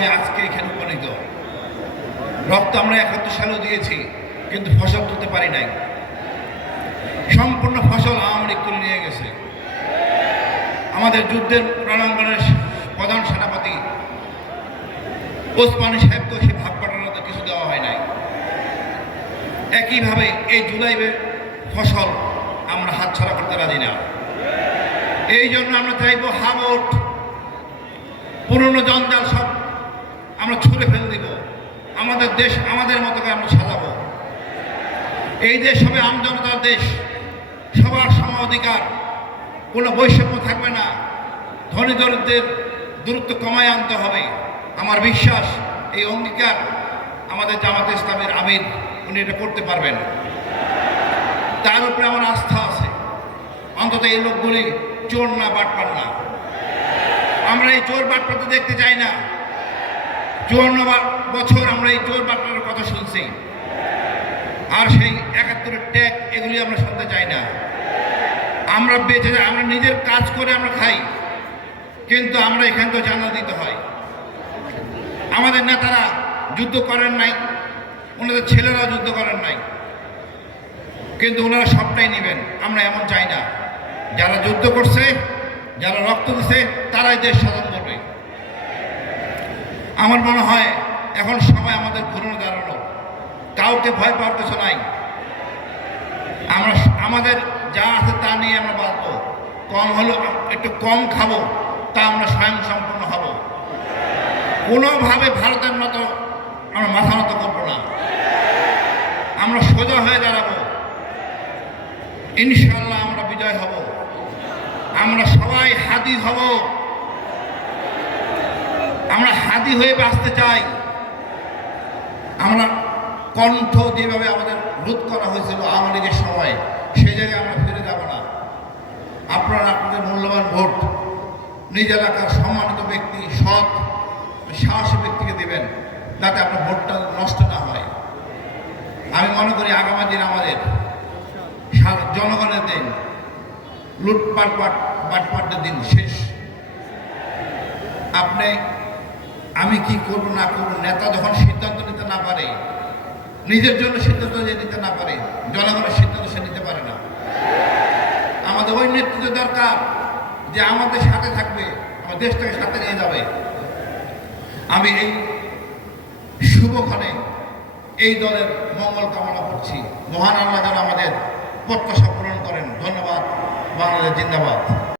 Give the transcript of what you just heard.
হয়ে আজকে এখানে উপনীত। রক্ত আমরা ৭১ সালেও দিয়েছি, কিন্তু ফসল তুলতে পারি নাই। সম্পূর্ণ ফসল আওয়ামী লীগ তুলে নিয়ে গেছে। আমাদের যুদ্ধের রণাঙ্গনের প্রধান সেনাপতি ওসমানী সাহেবকে সেই ভাগ বাটানোতে কিছু দেওয়া হয় নাই। একইভাবে এই জুলাই ফসল আমরা হাতছাড়া করতে রাজি না। এই জন্য আমরা চাইব হাবট পুরনো জঞ্জাল সব আমরা ছুঁড়ে ফেলে দিব। আমাদের দেশ আমাদের মতো করে আমরা সাজাবো। এই দেশ হবে আমজনতার দেশ, সবার সম অধিকার, কোনো বৈষম্য থাকবে না। ধনী দরিদ্রের দূরত্ব কমায় আনতে হবে। আমার বিশ্বাস এই অঙ্গীকার আমাদের জামাতে ইসলামের আমির উনি এটা করতে পারবেন। তার উপরে আমার আস্থা আছে। অন্তত এই লোকগুলি চোর না, বাটপার না। আমরা এই চোর বাটপারকে দেখতে চাই না। ৫৪ বছর আমরা এই চোর বাটপারের কথা শুনছি, আর সেই ৭১-এর ট্যাগ এগুলি আমরা শুনতে চাই না। আমরা বেঁচে যাই, আমরা নিজের কাজ করে আমরা খাই, কিন্তু আমরা এখান থেকে জানালা দিতে হয়। আমাদের নেতারা যুদ্ধ করেন নাই, ওনাদের ছেলেরাও যুদ্ধ করেন নাই, কিন্তু ওনারা সবটাই নেবেন। আমরা এমন চাই না। যারা যুদ্ধ করছে, যারা রক্ত দিছে, তারাই দেশ শাসন করবে। আমার মনে হয় এখন সময় আমাদের ঘুরনো দাঁড়ানো। কাউকে ভয় পাওয়ার কিছু নাই। আমরা আমাদের যা আছে তা নিয়ে আমরা বাঁচবো। কম হলো একটু কম খাবো, তা আমরা স্বয়ং সম্পূর্ণ হব। কোনোভাবে ভারতের মতো আমরা মাথা নত করবো না। আমরা সোজা হয়ে দাঁড়াবো। ইনশাআল্লাহ আমরা বিজয় হব। আমরা সবাই হাদি হব। আমরা হাদি হয়ে বাঁচতে চাই। আমরা কণ্ঠ যেভাবে আমাদের রোধ করা হয়েছিল আওয়ামী লীগের সময়, সেই জায়গায় আমরা ফিরে যাব না। আপনারা আপনাদের মূল্যবান ভোট নিজ এলাকার সম্মানিত ব্যক্তি, সৎ সাহসী ব্যক্তিকে দেবেন, যাতে আপনার ভোটটা নষ্ট না হয়। আমি মনে করি আগামী দিন আমাদের জনগণের দিন, লুটপাট বাটপাটের দিন শেষ। আপনি আমি কি করব না করব, নেতা যখন সিদ্ধান্ত নিতে না পারে, নিজের জন্য সিদ্ধান্ত নিতে না পারে, জনগণের সিদ্ধান্ত সে নিতে পারে না। আমাদের ওই নেতৃত্ব দরকার যে আমাদের সাথে থাকবে, আমার দেশটাকে সাথে নিয়ে যাবে। আমি এই শুভক্ষণে এই দলের মঙ্গল কামনা করছি। মহান আল্লাহ যেন আমাদের প্রত্যাশা পূরণ করেন। ধন্যবাদ। বাংলাদেশ জিন্দাবাদ।